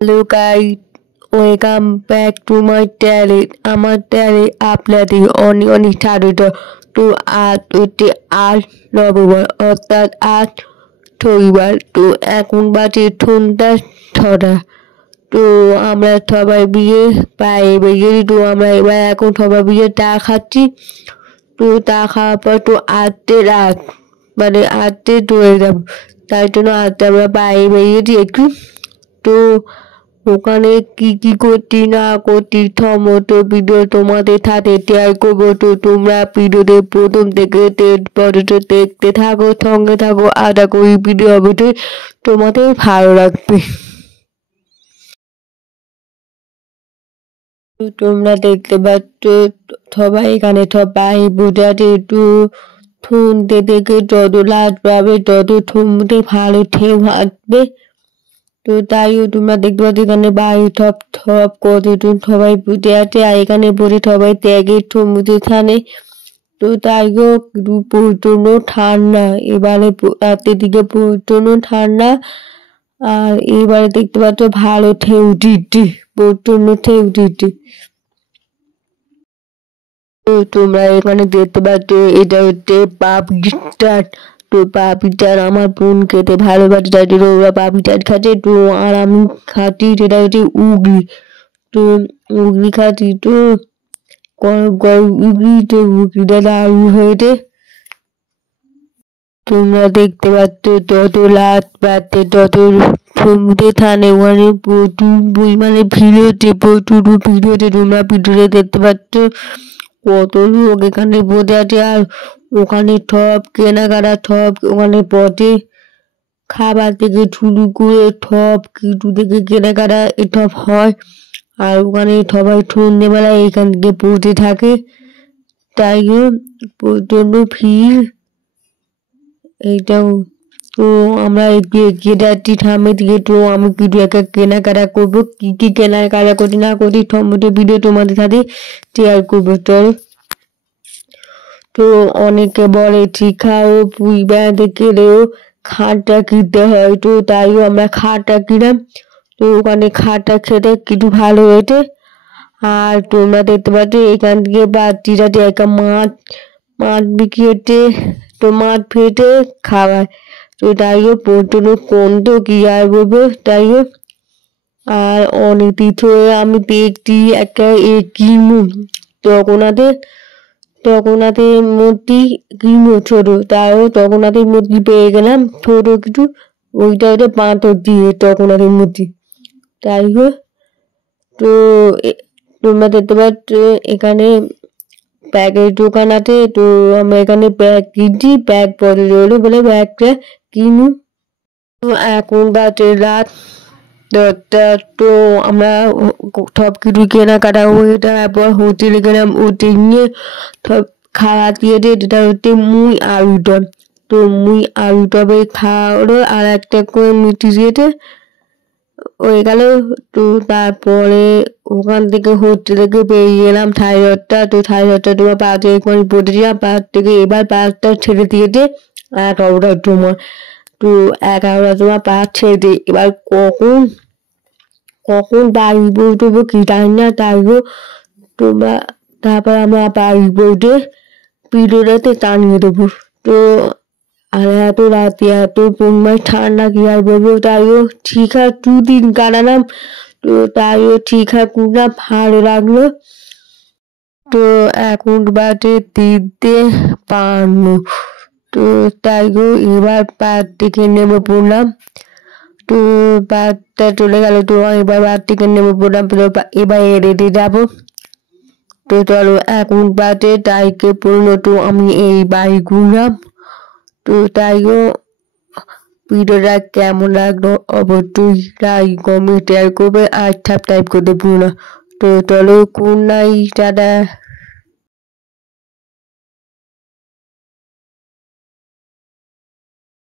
Hello guys, welcome back to my channel. আমার চ্যানেলে আপনাদের অনেক অনেক স্বাগত। তো আজ হচ্ছে 8 নভেম্বর অর্থাৎ আজ রবিবার। তো এখন বাজে সন্ধ্যা 6টা। তো আমরা সবাই বিয়ে বাইরে বেরিয়ে তো আমরা এবার এখন সবাই বিয়ে চা খাচ্ছি। তো চা খাওয়ার পর তো আজকে রাত মানে আজকে চলে যাবো, তাই জন্য আজকে আমরা বাইরে বেরিয়েছি একটু। তো ওখানে কি করছি না করছি সমস্ত ভিডিও তোমাদের সাথে শেয়ার করবো। তো তোমরা ভিডিওতে প্রথম থেকে পর্যন্ত দেখতে থাকো, সঙ্গে থাকো। আশা করি ভিডিও অবশ্যই তোমাদের ভালো লাগবে। তোমরা দেখতে পাচ্ছ সবাই এখানে সবাই বুঝে আছে। একটু শুনতে দেখে যত লাজ পাবে তত শুনতে ভালো ঠেউ আসবে। তো তাইও তোমরা দেখতে পাচ্ছ এখানে বাড়ি সব কতজন সবাই বুঝে আছে, আর এখানে বসে সবাই ত্যাগের সমুদ্র স্থানে। তো তাইও প্রচন্ড ঠান্ডা, এবারে রাতের দিকে প্রচন্ড ঠান্ডা। আর এবারে দেখতে পাচ্ছ ভালো ঠেউ দিচ্ছে, প্রচন্ড ঠেউ দিচ্ছে। তো তোমরা এখানে দেখতে পাচ্ছ এটা হচ্ছে পাপড়ি চাট। তো পাপড়ি চাট আমার বোন খেতে ভালোবাসে, তাই জন্য ওরা পাপড়ি চাট খাচ্ছে। তো আর আমি খাচ্ছি সেটা হচ্ছে উগলি। তো উগলি খাচ্ছি। তো উগলিটা দারুণ হয়েছে। তোমরা দেখতে পাচ্ছ যত লাট পাচ্ছে তত সমুদ্রের স্থানে ওখানে প্রচুর পরিমাণে ভিড় হচ্ছে, প্রচুর ভিড় হচ্ছে। তোমরা ভিডিওতে দেখতে পাচ্ছ কত লোক এখানে বসে আছে, আর ওখানে সব কেনাকাটা সব ওখানে বসে, খাবার থেকে শুরু করে সব কিছু থেকে কেনাকাটা এসব হয়। আর ওখানে সবাই সন্ধ্যেবেলায় এখান থেকে বসে থাকে, তাই প্রচন্ড ভিড়। এইটাও তো আমরা এগিয়ে যাচ্ছি সামনের দিকে। তো আমি কিছু একটা কেনাকাটা করবো, কি কেনাকাটা করছি না করছি সমস্ত ভিডিও তোমাদের সাথে শেয়ার করবো। চলো। তো অনেকে বলে শিখা ও পুঁই বেড়াতে গেলেও খাটটা কিনতে হয়, তো তাইও আমরা খাটটা কিনাম। তো ওখানে খাটটা খেতে কিছু ভালো হয়েছে। আর তোমরা দেখতে পাচ্ছ এখান থেকে বাচ্চিরা একটা মাছ বিক্রি হচ্ছে। তো মাছ ফেটে খাওয়ায়। তো তাইও প্রচন্ড কোন তো কি আর বলবো, তাইও। আর অনেক কিছু আমি দেখছি একটা কিনবো তখনাতে মূর্তি কিনবো ছোট, তাও তখনাতে মূর্তি পেয়ে গেলাম ছোট কিছু। ওইটা হচ্ছে পাথর দিয়ে তখনাতের মূর্তি, তাই হোক। তো তোমরা দেখতে পাচ্ছ এখানে ব্যাগের দোকান আছে। তো আমরা এখানে ব্যাগ কিনছি, ব্যাগ পরে রইলো বলে ব্যাগটা কিনু। তো এখন বাজে রাত 10টা। তো আমরা সব কিছু কেনাকাটা হয়ে তারপর হোটেলে গেলাম। হোটেল নিয়ে সব খাওয়া দিয়েছে, যেটা হচ্ছে মুই আলুদম। তো মুই আলুদমে খাওয়ালো আর একটা করে মিষ্টি দিয়েছে, হয়ে গেল। তো তারপরে ওখান থেকে হোটেল থেকে বেরিয়ে এলাম 10:30টা। তো 10:30টা তোমার পাঁচে এখানে পড়েছিলাম, 5 থেকে এবার 5টা ছেড়ে দিয়েছে 11টার সময়। তো 11টার সময় 5 ছেড়ে দিয়ে এবার কখন বাড়ি পৌঁছবো কি জানি না, তাইও তোমরা তারপর আমরা বাড়ি পৌঁছে ভিডিওটাতে টানিয়ে দেবো। তো আর এত রাতে এত পরিমাণ ঠান্ডা কি আর বলবো, তাইও ঠিক আছে 2 দিন কাটালাম। তো তাইও ঠিক আছে খুবটা ভালো লাগলো। তো এখন বাজে 3:52। তো তাইও এবার পার্ক থেকে নেমে পড়লাম। তো পার্কটা চলে গেল। তো এবার পার্ক থেকে নেমে পড়লাম, এবার রেডি যাবো। তো চলো এখন বাজে 15:15। তো আমি এই বাড়ি ঘুরলাম। তো তাইও ভিডিওটা কেমন লাগলো অবশ্যই লাইক কমেন্ট শেয়ার করবে আর সাবস্ক্রাইব করতে ভুলো না। তো চলো গুড নাইট, টাটা।